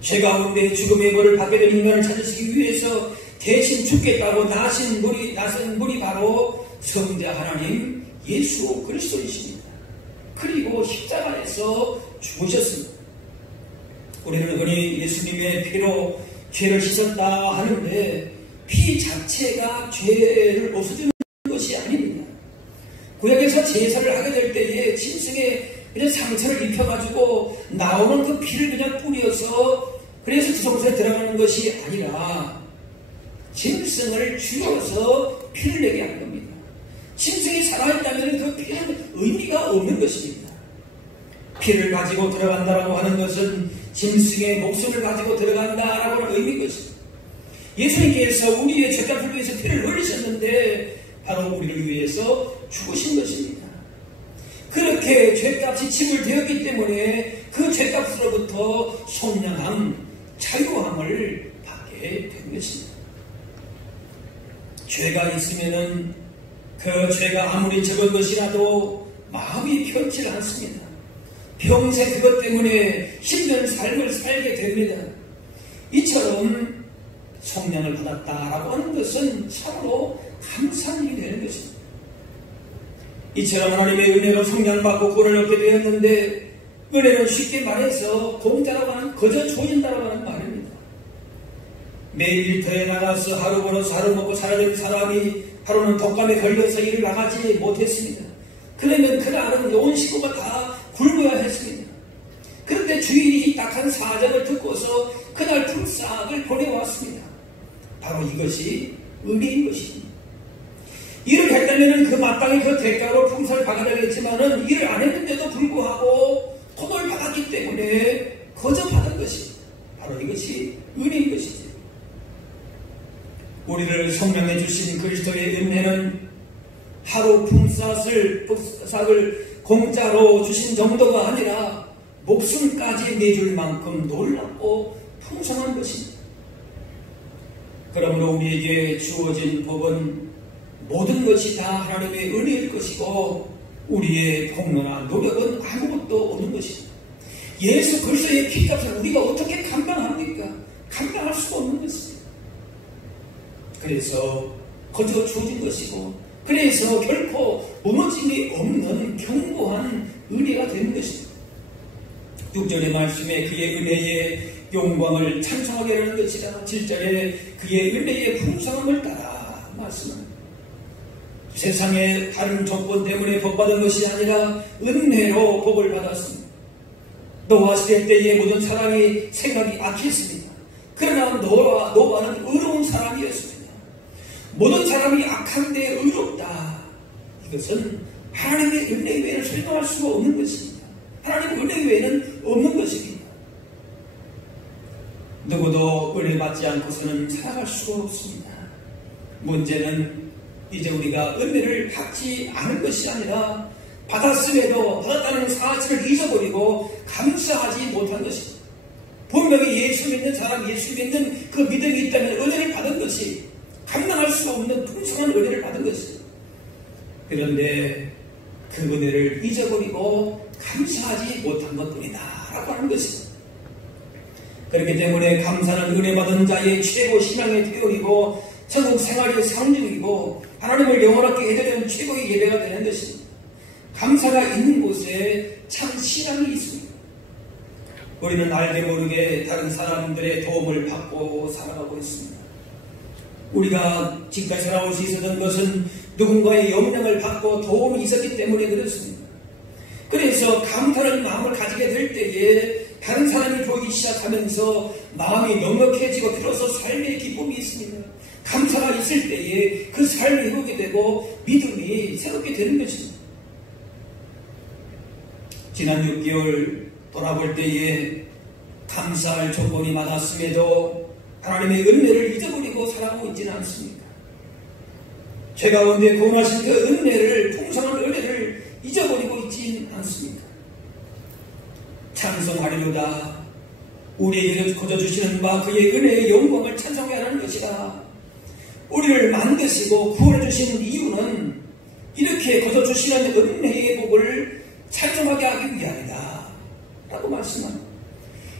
죄 가운데 죽음의 벌을 받게 된 인간을 찾으시기 위해서 대신 죽겠다고 나선 분이 바로 성자 하나님 예수 그리스도이십니다. 그리고 십자가에서 죽으셨습니다. 우리는 흔히 예수님의 피로 죄를 씻었다 하는데 피 자체가 죄를 없애주는 것이 아닙니다. 구약에서 제사를 하게 될 때에 짐승에 그냥 상처를 입혀가지고 나오는 그 피를 그냥 뿌려서 그래서 지성소에 들어가는 것이 아니라 짐승을 죽여서 피를 내게 한 겁니다. 짐승이 살아있다면 그 피는 의미가 없는 것입니다. 피를 가지고 들어간다라고 하는 것은 짐승의 목숨을 가지고 들어간다라고 하는 의미인 것입니다. 예수님께서 우리의 죄값을 위해서 피를 흘리셨는데 바로 우리를 위해서 죽으신 것입니다. 그렇게 죄값이 지불되었기 때문에 그 죄값으로부터 속량함, 자유함을 받게 된 것입니다. 죄가 있으면은 그 죄가 아무리 적은 것이라도 마음이 편치 않습니다. 평생 그것 때문에 힘든 삶을 살게 됩니다. 이처럼 속량을 받았다라고 하는 것은 참으로 감사한 일이 되는 것입니다. 이처럼 하나님의 은혜로 속량받고 구원을 얻게 되었는데 은혜는 쉽게 말해서 공짜라고 하는 거저 주어진다라고 하는 말입니다. 매일 일터에 나가서 하루 벌어서 하루 먹고 살아야 되는 사람이 하루는 독감에 걸려서 일을 나가지 못했습니다. 그러면 그날은 온 식구가 다 굶어야 했습니다. 그런데 주인이 딱한 사정을 듣고서 그날 풀싹을 보내왔습니다. 바로 이것이 은혜인 것입니다. 일을 했다면 그 마땅히 그 대가로 풍선을 받아야 되겠지만은 일을 안 했는데도 불구하고 돈을 받았기 때문에 거저 받은 것입니다. 바로 이것이 은혜인 것이죠. 우리를 성령해 주신 그리스도의 은혜는 하루 품삯을 공짜로 주신 정도가 아니라 목숨까지 내줄 만큼 놀랍고 풍성한 것입니다. 그러므로 우리에게 주어진 법은 모든 것이 다 하나님의 은혜일 것이고 우리의 공로나 노력은 아무것도 없는 것입니다. 예수 그리스도의 피값을 우리가 어떻게 감당합니까? 감당할 수가 없는 것입니다. 그래서 거저 주어진 것이고 그래서 결코 무너짐이 없는 견고한 은혜가 되는 것입니다. 6절의 말씀에 그의 은혜의 영광을 찬송하게 하는 것이라 7절에 그의 은혜의 풍성함을 따라 말씀합니다. 세상의 다른 조건 때문에 복받은 것이 아니라 은혜로 복을 받았습니다. 노아 시대 때의 모든 사람이 생각이 악했습니다. 그러나 노아는 의로운 사람이었습니다. 모든 사람이 악한데 의롭다. 이것은 하나님의 은혜 외에는 설명할 수가 없는 것입니다. 하나님의 은혜 외에는 없는 것입니다. 누구도 은혜 받지 않고서는 살아갈 수가 없습니다. 문제는 이제 우리가 은혜를 받지 않을 것이 아니라 받았음에도 받았다는 사실을 잊어버리고 감사하지 못한 것입니다. 분명히 예수 믿는 사람, 예수 믿는 그 믿음이 있다면 은혜를 받은 것이 감당할 수 없는 풍성한 은혜를 받은 것입니다. 그런데 그 은혜를 잊어버리고 감사하지 못한 것뿐이다 라고 하는 것입니다. 그렇기 때문에 감사는 은혜 받은 자의 최고 신앙의 태율이고 천국 생활의 상징이고 하나님을 영원하게 해드리는 최고의 예배가 되는 것입니다. 감사가 있는 곳에 참 신앙이 있습니다. 우리는 알게 모르게 다른 사람들의 도움을 받고 살아가고 있습니다. 우리가 지금까지 살아올 수 있었던 것은 누군가의 영향을 받고 도움이 있었기 때문에 그렇습니다. 그래서 감사하는 마음을 가지게 될 때에 다른 사람이 보이기 시작하면서 마음이 넉넉해지고 비로소 삶의 기쁨이 있습니다. 감사가 있을 때에 그 삶이 회복이 되고 믿음이 새롭게 되는 것입니다. 지난 6개월 돌아볼 때에 감사할 조건이 많았음에도 하나님의 은혜를 잊어버리고 살아가고 있지는 않습니다. 죄 가운데 구원하신 그 은혜를, 풍성한 은혜를 잊어버리고 있지는 않습니다. 찬송하리로다. 우리에게 거저주시는 바 그의 은혜의 영광을 찬송해야 하는 것이다. 우리를 만드시고 구원해 주시는 이유는 이렇게 거저주시는 은혜의 복을 찬송하게 하기 위함이다 라고 말씀합니다.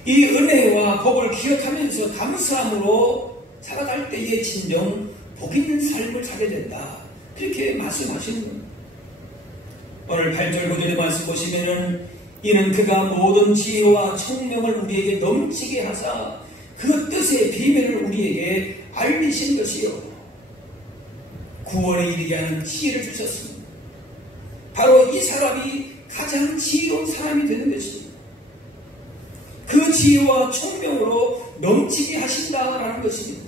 이 은혜와 복을 기억하면서 감사함으로 살아갈 때에 진정 복 있는 삶을 살게 된다, 그렇게 말씀하시는 겁니다. 오늘 8절 9절의 말씀 보시면은 이는 그가 모든 지혜와 총명을 우리에게 넘치게 하사 그 뜻의 비밀을 우리에게 알리신 것이요 구원에 이르게 하는 지혜를 주셨습니다. 바로 이 사람이 가장 지혜로운 사람이 되는 것입니다. 그 지혜와 총명으로 넘치게 하신다라는 것입니다.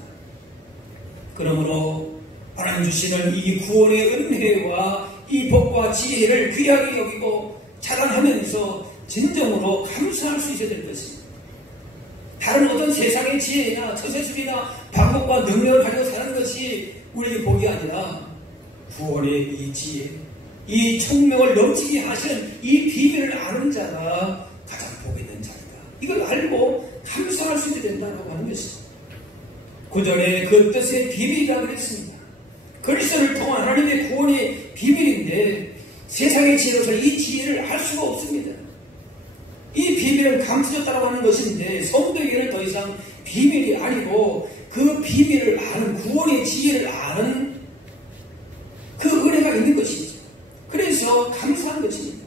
그러므로 하나님 주시는 이 구원의 은혜와 이 복과 지혜를 귀하게 여기고 자랑하면서 진정으로 감사할 수 있어야 될 것입니다. 다른 어떤 세상의 지혜나 처세술이나 방법과 능력을 가지고 사는 것이 우리에게 복이 아니라 구원의 이 지혜, 이 총명을 넘치게 하시는 이 비밀을 아는 자가 가장 복 있는 자이다. 이걸 알고 감사할 수 있어야 된다고 하는 것입니다. 구절에 그 뜻의 비밀이라고 했습니다. 그리스도를 통한 하나님의 구원의 비밀인데 세상의 지혜로서 이 지혜를 알 수가 없습니다. 이 비밀을 감추셨다고 하는 것인데 성도에게는 더 이상 비밀이 아니고 그 비밀을 아는, 구원의 지혜를 아는 그 은혜가 있는 것이죠. 그래서 감사한 것입니다.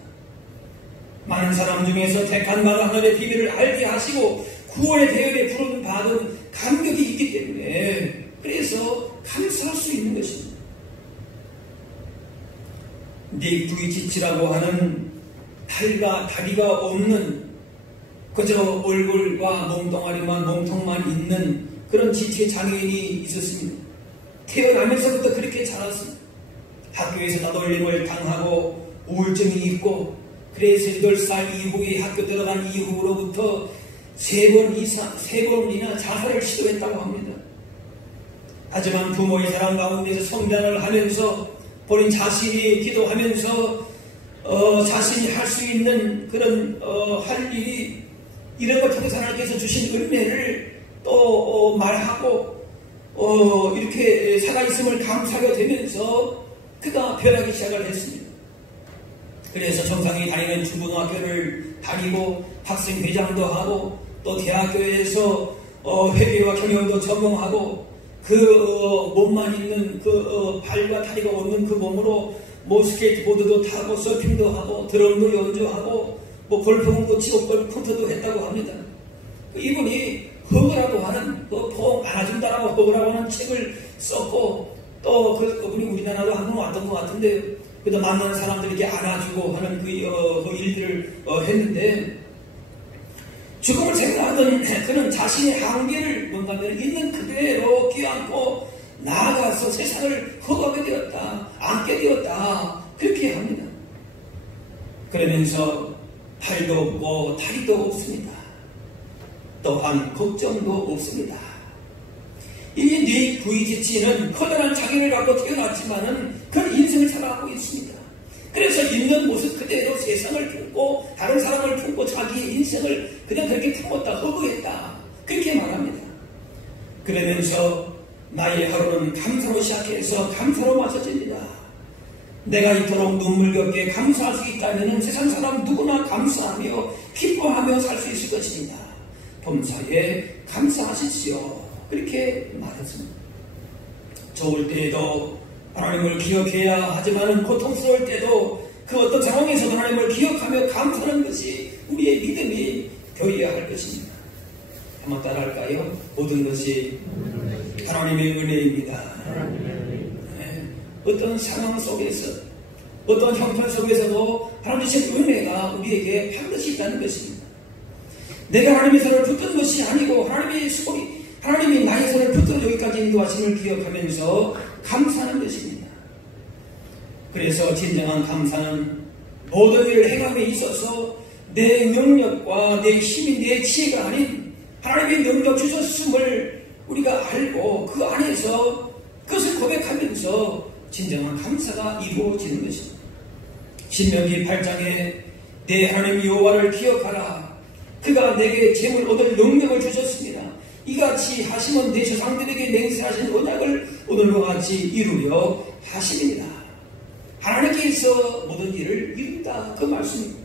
많은 사람 중에서 택한 바가 하나님의 비밀을 알게 하시고 구원의 대열에 부름 받은 감격이 있기 때문에 그래서 감사할 수 있는 것입니다. 닉부이치치라고 하는 팔과 다리가 없는 그저 얼굴과 몸통만 있는 그런 지체 장애인이 있었습니다. 태어나면서부터 그렇게 자랐습니다. 학교에서 따돌림을 당하고 우울증이 있고 그래서 8살 이후에 학교 들어간 이후로부터 3번이나 자살을 시도했다고 합니다. 하지만 부모의 사랑 가운데서 성장을 하면서 본인 자신이 기도하면서 자신이 할 수 있는 그런 할 일이 이런 것 통해서 하나님께서 주신 은혜를 또 말하고 이렇게 살아있음을 감사하게 되면서 그가 변하기 시작을 했습니다. 그래서 정상이 다니는 중고등학교를 다니고 학생회장도 하고 또 대학교에서 회계와 경영도 전공하고 그 몸만 있는 그 발과 다리가 없는 그 몸으로 뭐 스케이트보드도 타고 서핑도 하고 드럼도 연주하고 뭐 골프공도 치고 골프도 했다고 합니다. 이분이 허그라고 하는 포옹 안아준다라고 허그라고 하는 책을 썼고 또 그분이 우리나라도 한 번 왔던 것 같은데 그래도 만나는 사람들에게 안아주고 하는 그 일들을 했는데 죽음을 생각하던 그는 자신의 한계를 뭔가 있는 그대로 끼안고 나아가서 세상을 허거하게 되었다, 안게 되었다, 그렇게 합니다. 그러면서 팔도 없고 다리도 없습니다. 또한 걱정도 없습니다. 이 닉부이치치는 커다란 장애를 갖고 태어났지만은 그런 인생을 살아가고 있습니다. 그래서 있는 모습 그대로 세상을 품고 다른 사람을 품고 자기의 인생을 그냥 그렇게 품었다, 허구했다, 그렇게 말합니다. 그러면서 나의 하루는 감사로 시작해서 감사로 마쳐집니다. 내가 이토록 눈물겹게 감사할 수 있다면 세상 사람 누구나 감사하며 기뻐하며 살 수 있을 것입니다. 범사에 감사하십시오. 그렇게 말했습니다. 좋을 때에도 하나님을 기억해야 하지만 고통스러울 때도 그 어떤 상황에서도 하나님을 기억하며 감사하는 것이 우리의 믿음이 되어야 할 것입니다. 한번 따라할까요? 모든 것이 하나님의 은혜입니다. 네. 어떤 상황 속에서, 어떤 형편 속에서도 하나님 주신 은혜가 우리에게 반드시 있다는 것입니다. 내가 하나님의 손을 붙드는 것이 아니고 하나님이 나의 손을 붙들어 여기까지 인도하심을 기억하면서 감사하는 것입니다. 그래서 진정한 감사는 모든 일을 행함에 있어서 내 능력과 내 힘이 내 지혜가 아닌 하나님의 능력 주셨음을 우리가 알고 그 안에서 그것을 고백하면서 진정한 감사가 이루어지는 것입니다. 신명기 8장에 내 하나님 여호와를 기억하라. 그가 내게 재물 얻을 능력을 주셨습니다. 이같이 하시면 내 조상들에게 맹세하신 언약을 오늘과 같이 이루려 하십니다. 하나님께서 모든 일을 이룬다 그 말씀입니다.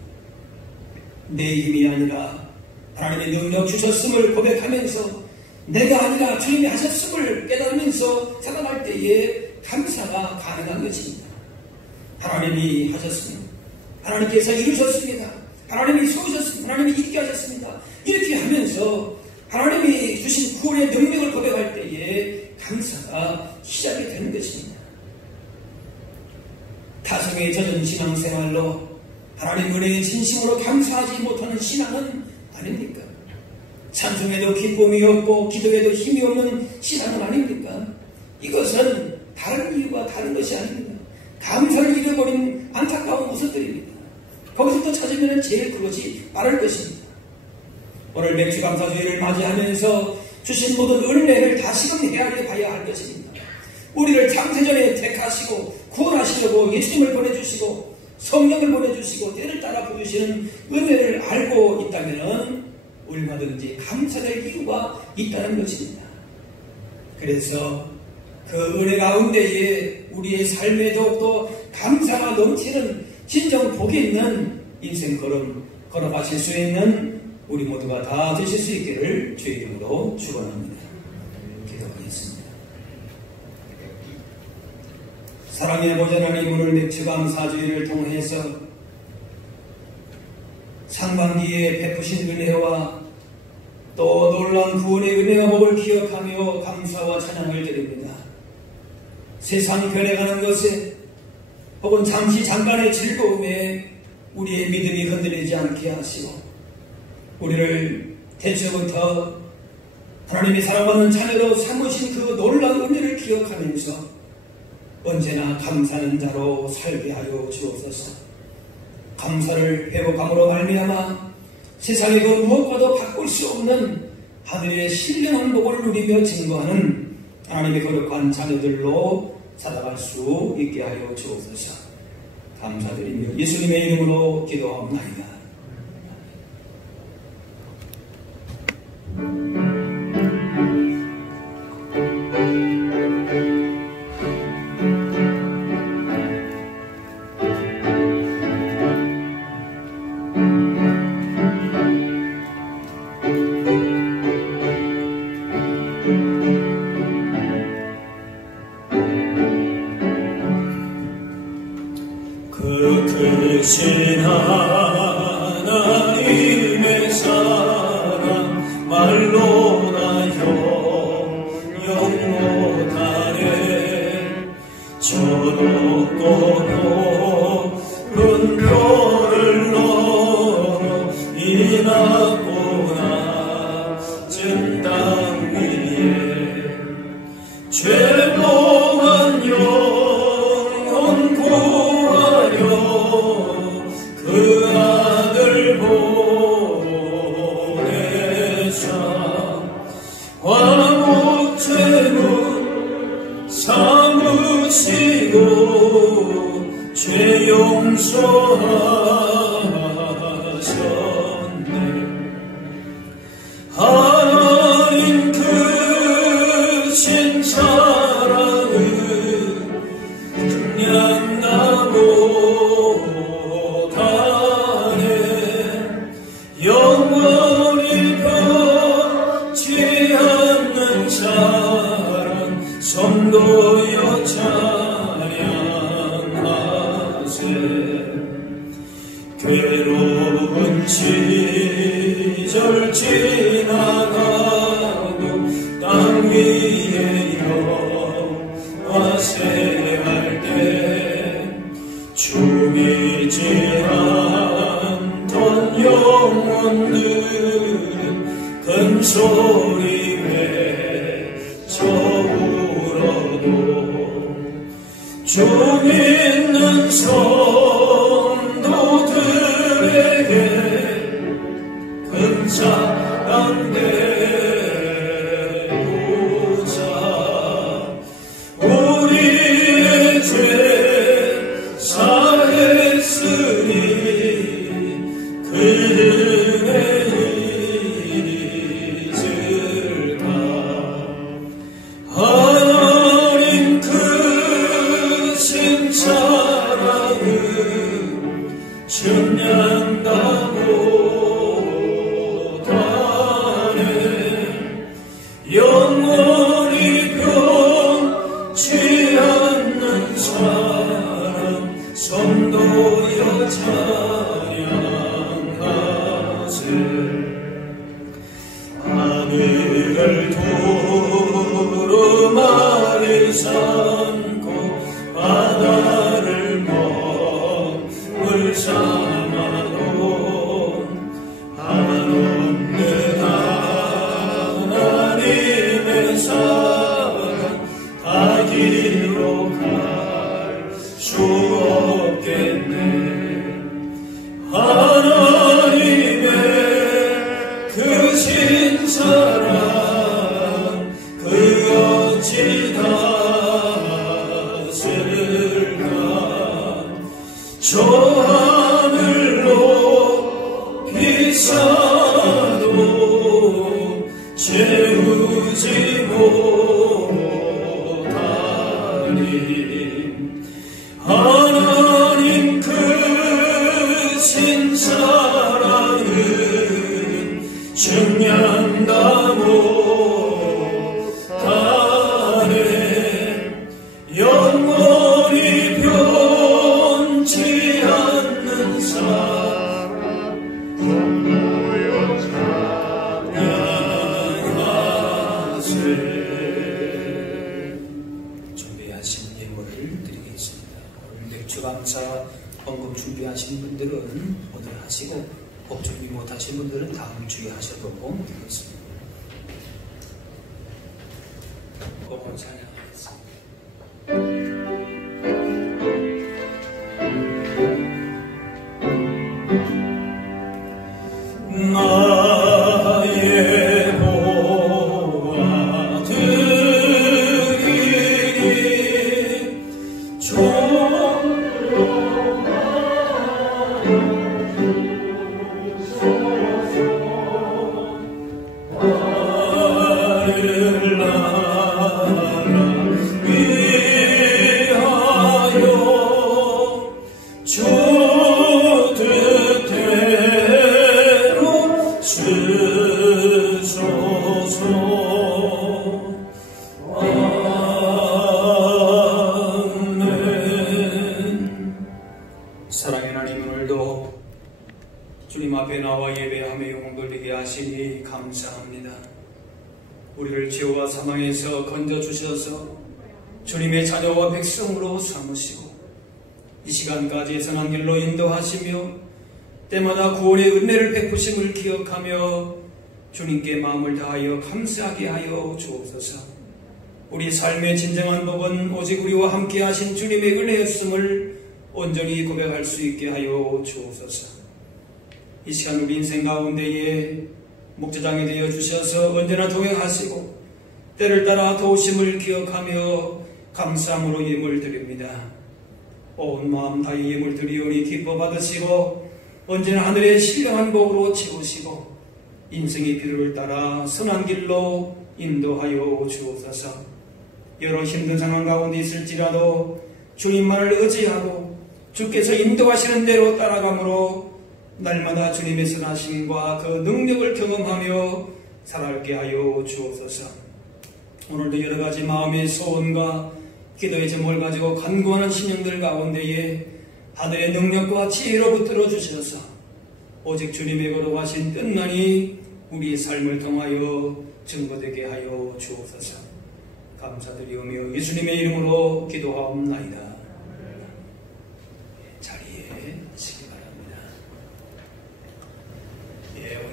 내 힘이 아니라 하나님의 능력 주셨음을 고백하면서 내가 아니라 주님이 하셨음을 깨달으면서 살아갈 때에 감사가 가능한 것입니다. 하나님이 하셨습니다. 하나님께서 이루셨습니다. 하나님이 세우셨습니다. 하나님이 있게 하셨습니다. 이렇게 하면서 하나님이 주신 구원의 능력을 고백할 때에 감사가 시작이 되는 것입니다. 타성에 젖은 신앙생활로 하나님 은혜에 진심으로 감사하지 못하는 신앙은 아닙니까? 찬송에도 기쁨이 없고 기도에도 힘이 없는 신앙은 아닙니까? 이것은 다른 이유가 다른 것이 아닙니다. 감사를 잃어버린 안타까운 모습들입니다. 거기서 또 찾으면 제일 그것이 빠를 것입니다. 오늘 맥주감사주의를 맞이하면서 주신 모든 은혜를 다시금 헤아려 봐야 할 것입니다. 우리를 창세전에 택하시고 구원하시려고 예수님을 보내주시고 성령을 보내주시고 때를 따라 부르시는 은혜를 알고 있다면 얼마든지 감사될 이유가 있다는 것입니다. 그래서 그 은혜 가운데에 우리의 삶에 더욱더 감사가 넘치는 진정 복이 있는 인생 걸음 걸어가실 수 있는 우리 모두가 다 되실 수 있기를 주의 이름으로 축원합니다. 기도하겠습니다. 사랑의 보좌 하나님, 오늘 맥주감사주의를 통해서 상반기에 베푸신 은혜와 또 놀라운 구원의 은혜와 복을 기억하며 감사와 찬양을 드립니다. 세상 변해가는 것에 혹은 잠깐의 즐거움에 우리의 믿음이 흔들리지 않게 하시고 우리를 태초부터 하나님이 사랑받는 자녀로 삼으신 그 놀라운 은혜를 기억하면서 언제나 감사하는 자로 살게 하여 주옵소서. 감사를 회복함으로 말미암아 세상의 그 무엇과도 바꿀 수 없는 하늘의 신령한 복을 누리며 증거하는 하나님의 거룩한 자녀들로 살아갈 수 있게 하여 주옵소서. 감사드리며 예수님의 이름으로 기도하옵나이다. 크신 하나님의 사랑 말로나 영원하네. 저 높고 푸른 별을 넘어 이 낮고 낮은 땅 위에 죄범한 영혼 구하려 그 아들 보내사 화목제물 삼으시고 죄 용서하셨네. 하나님 크신 사랑은 그냥 나보다네. 영원히 변치 않는 사랑 성도여 찬양하세. 괴로운 시절 지나가도 땅 위에 영화 생활 때 큰 소리 외쳐 울어도 주 믿는 성도들에게 큰 사랑 되고자 우리의 죄 사했으니 그 은혜 잊을까. 하나님 크신 사랑은 천년다 못하네. 영원히 변치 않는 사랑 성도여 찬양하세. 하늘을 두루마리 삼고 바다를 먹을 삼아도 한없는 하나님의 사랑 다 길로 갈 수 없겠네. 하나님의 크신 사랑 그 어찌 닿았을까. 저 하늘로 비싸도 채우지 못하니 하나님 크신 사랑은 증량다 못하네. 영원히 변치 않는 사랑 성도여 찬양하세. 준비하신 예물을 드리겠습니다. 오늘 맥주 감사 헌금 준비하신 분들은 오늘 하시고 꼭 준비 못하신 분들은 다음 주에 하셔도 되겠습니다. 복음 찬양하겠습니다. 나의 보아 드리니 주 뜻대로 쓰소서. 아멘. 사랑의 하나님, 오늘도 주님 앞에 나와 예배하며 영광 돌리게 하시니 감사합니다. 우리를 죄와 사망에서 건져주셔서 주님의 자녀와 백성으로 삼으시고 이 시간까지 선한 길로 인도하시며 때마다 구원의 은혜를 베푸심을 기억하며 주님께 마음을 다하여 감사하게 하여 주옵소서. 우리 삶의 진정한 복은 오직 우리와 함께 하신 주님의 은혜였음을 온전히 고백할 수 있게 하여 주옵소서. 이 시간 우리 인생 가운데에 목자장이 되어 주셔서 언제나 동행하시고 때를 따라 도우심을 기억하며 감사함으로 예물 드립니다. 온 마음 다해 예물 드리오니 기뻐 받으시고 언제나 하늘의 신령한 복으로 채우시고 인생의 필요를 따라 선한 길로 인도하여 주옵소서. 여러 힘든 상황 가운데 있을지라도 주님만을 의지하고 주께서 인도하시는 대로 따라가므로 날마다 주님의 선하심과 그 능력을 경험하며 살아가게 하여 주옵소서. 오늘도 여러 가지 마음의 소원과 기도의 제목을 가지고 간구하는 신령들 가운데에 하늘의 능력과 지혜로 붙들어 주셔서 오직 주님의 거룩하신 뜻만이 우리의 삶을 통하여 증거되게 하여 주옵소서. 감사드리오며 예수님의 이름으로 기도하옵나이다. 자리에 앉으시기 바랍니다.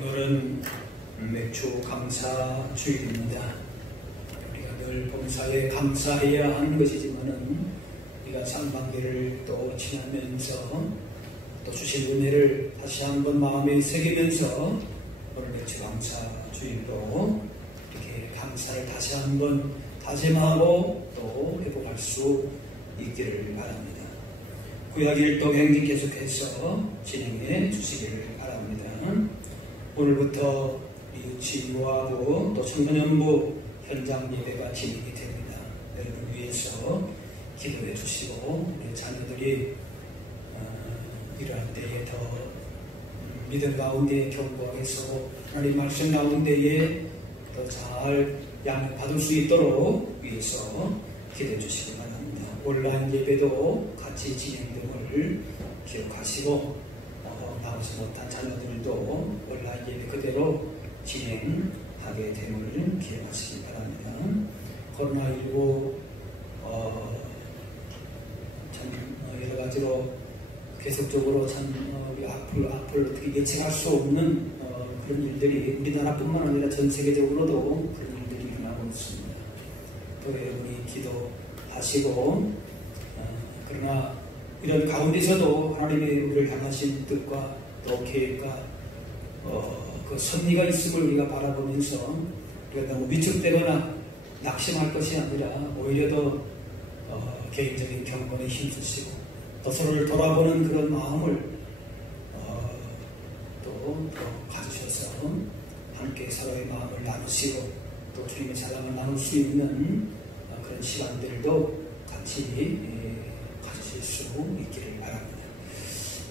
오늘은 맥주 감사 주일입니다. 우리가 늘 봉사에 감사해야 하는 것이지만은 우리가 상반기를 또 지나면서 또 주신 은혜를 다시 한번 마음에 새기면서 오늘 맥주 감사 주일로 이렇게 감사를 다시 한번 다짐하고 또 회복할 수 있기를 바랍니다. 구약 일독 행진 계속해서 진행해 주시기를 바랍니다. 오늘부터 유치부하고 또 청소년부 현장 예배가 진행이 됩니다. 여러분 위해서 기도해 주시고 우리 자녀들이 이러한 때에 더 믿음 가운데 견고하게서 하나님 말씀 가운데에 더 잘 양육받을 수 있도록 위해서 기도해 주시기 바랍니다. 온라인 예배도 같이 진행됨을 기억하시고 나오지 못한 자녀들도 온라인 예배 그대로 진행하게 됨을 기억하시기 바랍니다. 코로나19 참 여러 가지로 계속적으로 참 앞을 어떻게 예측할 수 없는 그런 일들이 우리나라뿐만 아니라 전 세계적으로도 그런 일들이 일어나고 있습니다. 또 여러분이 기도하시고 그러나 이런 가운데서도 하나님의 우리를 향하신 뜻과 또 계획과 그 섭리가 있음을 우리가 바라보면서 우리가 너무 위축되거나 낙심할 것이 아니라 오히려 더 개인적인 경건에 힘쓰시고 또 서로를 돌아보는 그런 마음을 또 가지셔서 함께 서로의 마음을 나누시고 또 주님의 사랑을 나눌 수 있는 그런 시간들도 같이 가지실 수 있기를 바랍니다.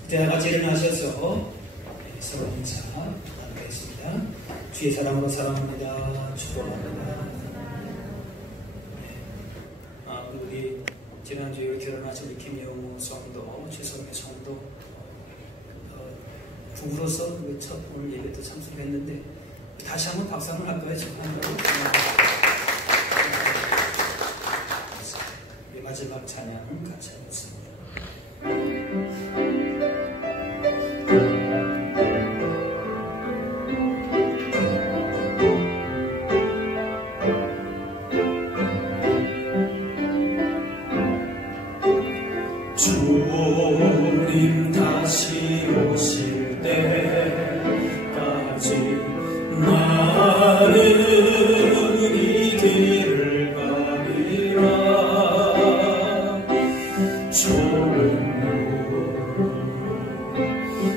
이제 같이 일어나셔서 서로 인사 나누겠습니다. 주의 사랑으로 사랑합니다. 축복합니다. 우리 지난주에 결혼하신 우리 김영우 성도, 최성의 성도 부부로서 첫 오늘 예배도 참석했는데 다시 한번 박수 한번 할까요? 마지막 찬양 같이 하겠습니다. 주님 다시 오실 때까지 나는 이 길을 가리라.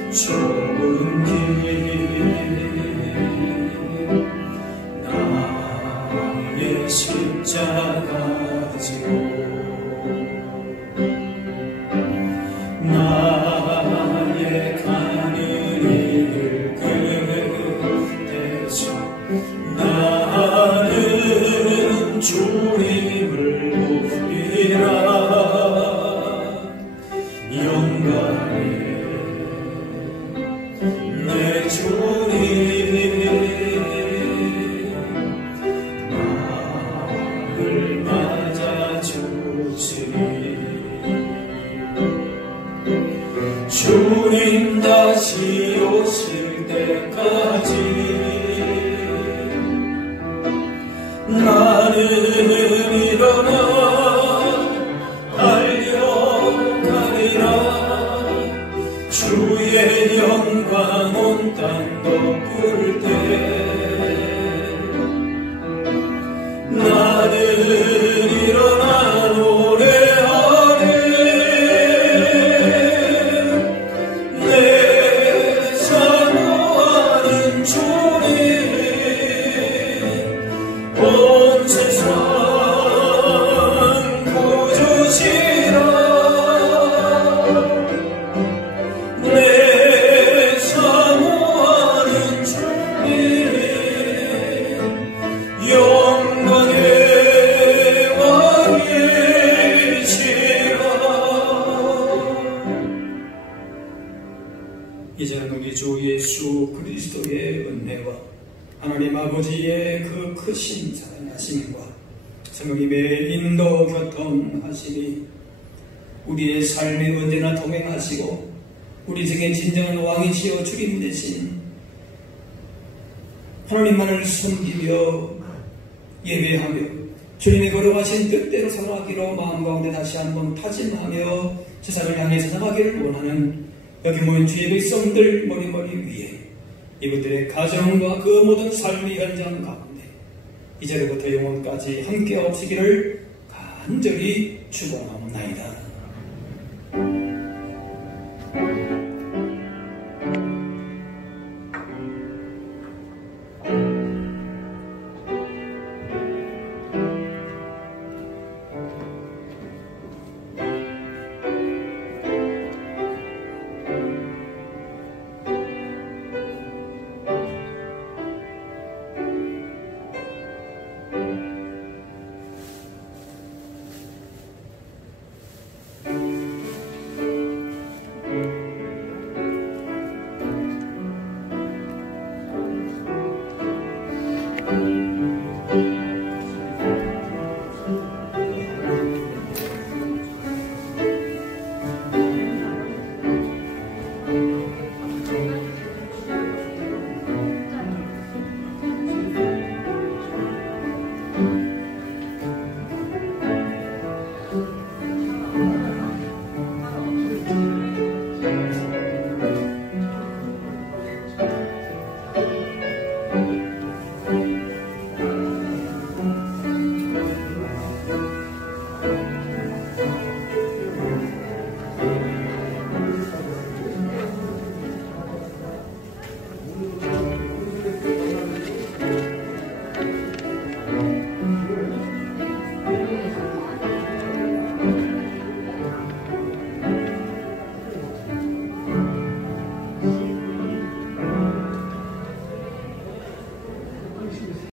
좁은 길 나의 십자가 지고 나의 가는 일 끝에서 나는 주님을 부리라. 영광의 내 주님 나를 맞아주시리. 주님 다시 오실 때까지 나는 일어나 달려가리라. 주의 영광 온 땅 덮을 때 나는 일어나 노래하리. 내 사모하는 주님 온 세상 구주시라. 내 사모하는 주님 영광의 왕이시라. 이제는 우리 주 예수 그리스도의 은혜와 하나님 아버지의 그 크신 사랑하심과 성령님의 인도 교통하심이 우리의 삶에 언제나 동행하시고 우리 중에 진정한 왕이시여 주님 되신 하나님만을 섬기며 예배하며 주님이 걸어가신 뜻대로 살아가기로 마음 가운데 다시 한번 다짐하며 세상을 향해 살아가기를 원하는 여기 모인 주의 백성들 머리머리 위에 이분들의 가정과 그 모든 삶의 현장 가운데 이제로부터 영원까지 함께 없으기를 간절히 축원하옵나이다.